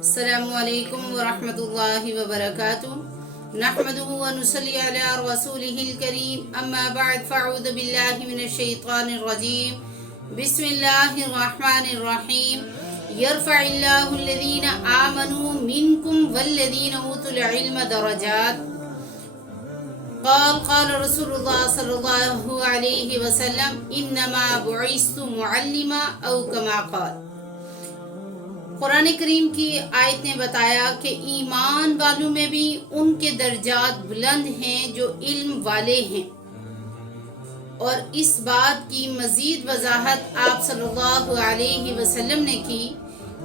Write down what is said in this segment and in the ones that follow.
السلام علیکم ورحمۃ اللہ وبرکاتہ نحمدہ ونصلی علی رسولہ الکریم اما بعد فاعوذ باللہ من الشیطان الرجیم بسم اللہ الرحمن الرحیم یرفع اللہ الذین آمنوا منکم والذین اوتوا العلم درجات قال رسول اللہ صلی اللہ علیہ وسلم انما بعثت معلما او کما قال۔ قرآن کریم کی آیت نے بتایا کہ ایمان والوں میں بھی ان کے درجات بلند ہیں جو علم والے ہیں، اور اس بات کی مزید وضاحت آپ صلی اللہ علیہ وسلم نے کی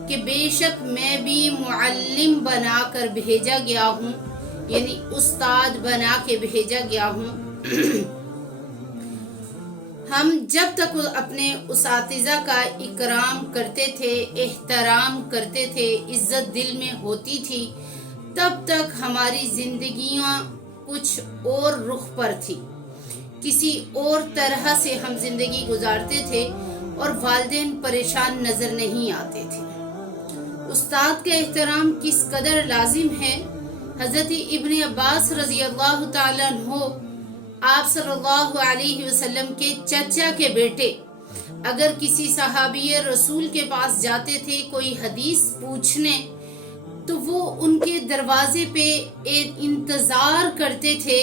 کہ بے شک میں بھی معلم بنا کر بھیجا گیا ہوں، یعنی استاد بنا کے بھیجا گیا ہوں۔ ہم جب تک اپنے اساتذہ کا اکرام کرتے تھے، احترام کرتے تھے، عزت دل میں ہوتی تھی، تب تک ہماری زندگیاں کچھ اور رخ پر تھی، کسی اور طرح سے ہم زندگی گزارتے تھے اور والدین پریشان نظر نہیں آتے تھے۔ استاد کا احترام کس قدر لازم ہے، حضرت ابن عباس رضی اللہ تعالیٰ عنہ آپ صلی اللہ علیہ وسلم کے چچا کے بیٹے اگر کسی صحابی رسول کے پاس جاتے تھے کوئی حدیث پوچھنے، تو وہ ان کے دروازے پہ انتظار کرتے تھے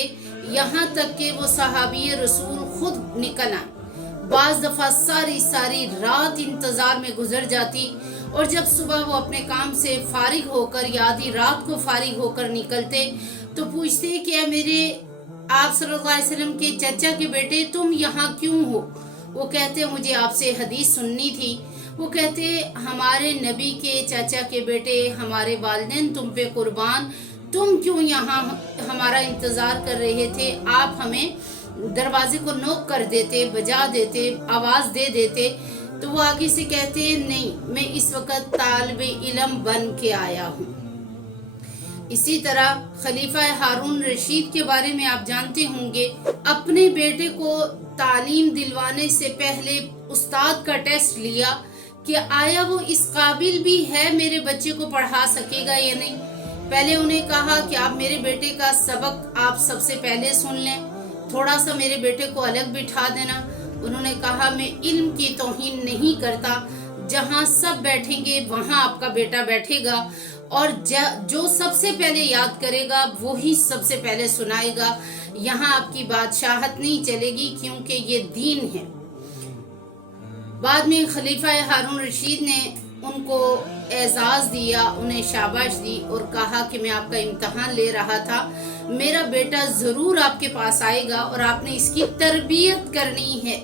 یہاں تک کہ وہ صحابی رسول خود نکل آئیں۔ بعض دفعہ ساری رات انتظار میں گزر جاتی، اور جب صبح وہ اپنے کام سے فارغ ہو کر یا آدھی رات کو فارغ ہو کر نکلتے تو پوچھتے کہ میرے آپ صلی اللہ علیہ وسلم کے چچا کے بیٹے تم یہاں کیوں ہو؟ وہ کہتے مجھے آپ سے حدیث سننی تھی۔ وہ کہتے ہمارے نبی کے چچا کے بیٹے، ہمارے والدین تم پہ قربان، تم کیوں یہاں ہمارا انتظار کر رہے تھے؟ آپ ہمیں دروازے کو نوک کر دیتے، بجا دیتے، آواز دے دیتے۔ تو وہ آگے سے کہتے نہیں، میں اس وقت طالب علم بن کے آیا ہوں۔ اسی طرح خلیفہ ہارون رشید کے بارے میں آپ جانتے ہوں گے، اپنے بیٹے کو تعلیم دلوانے سے پہلے استاد کا ٹیسٹ لیا کہ آیا وہ اس قابل بھی ہے میرے بچے کو پڑھا سکے گا یا نہیں۔ پہلے انہیں کہا کہ آپ میرے بیٹے کا سبق آپ سب سے پہلے سن لیں، تھوڑا سا میرے بیٹے کو الگ بٹھا دینا۔ انہوں نے کہا میں علم کی توہین نہیں کرتا، جہاں سب بیٹھیں گے وہاں آپ کا بیٹا بیٹھے گا، اور جو سب سے پہلے یاد کرے گا وہی سب سے پہلے سنائے گا۔ یہاں آپ کی بادشاہت نہیں چلے گی کیونکہ یہ دین ہے۔ بعد میں خلیفہ ہارون رشید نے ان کو اعزاز دیا، انہیں شاباش دی اور کہا کہ میں آپ کا امتحان لے رہا تھا، میرا بیٹا ضرور آپ کے پاس آئے گا اور آپ نے اس کی تربیت کرنی ہے۔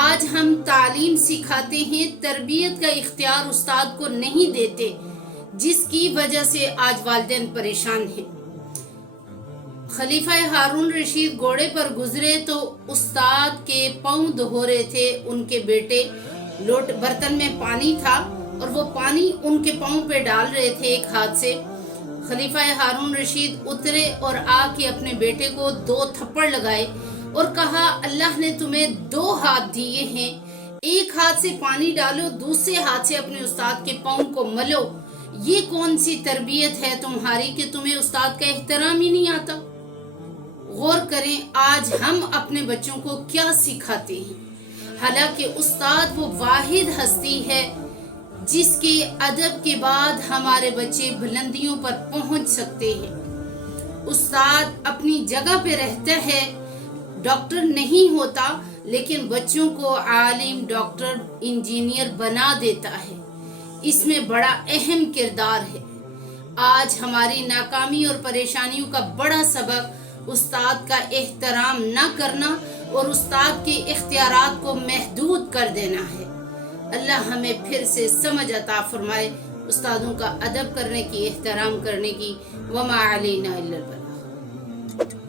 آج ہم تعلیم سکھاتے ہیں، تربیت کا اختیار استاد کو نہیں دیتے، جس کی وجہ سے آج والدین پریشان ہیں۔ خلیفہ ہارون رشید گھوڑے پر گزرے تو استاد کے پاؤں دھو رہے تھے ان کے بیٹے، برتن میں پانی تھا اور وہ پانی ان کے پاؤں پہ ڈال رہے تھے ایک ہاتھ سے۔ خلیفہ ہارون رشید اترے اور آ کے اپنے بیٹے کو 2 تھپڑ لگائے اور کہا اللہ نے تمہیں 2 ہاتھ دیے ہیں، ایک ہاتھ سے پانی ڈالو، دوسرے ہاتھ سے اپنے استاد کے پاؤں کو ملو۔ یہ کون سی تربیت ہے تمہاری کہ تمہیں استاد کا احترام ہی نہیں آتا؟ غور کریں آج ہم اپنے بچوں کو کیا سکھاتے ہیں۔ حالانکہ استاد وہ واحد ہستی ہے جس کے ادب کے بعد ہمارے بچے بلندیوں پر پہنچ سکتے ہیں۔ استاد اپنی جگہ پہ رہتا ہے، ڈاکٹر نہیں ہوتا، لیکن بچوں کو عالم، ڈاکٹر، انجینئر بنا دیتا ہے۔ اس میں بڑا اہم کردار ہے۔ آج ہماری ناکامی اور پریشانیوں کا بڑا سبب استاد کا احترام نہ کرنا اور استاد کے اختیارات کو محدود کر دینا ہے۔ اللہ ہمیں پھر سے سمجھ عطا فرمائے، استادوں کا ادب کرنے کی، احترام کرنے کی۔ وما علینا الا البلاغ۔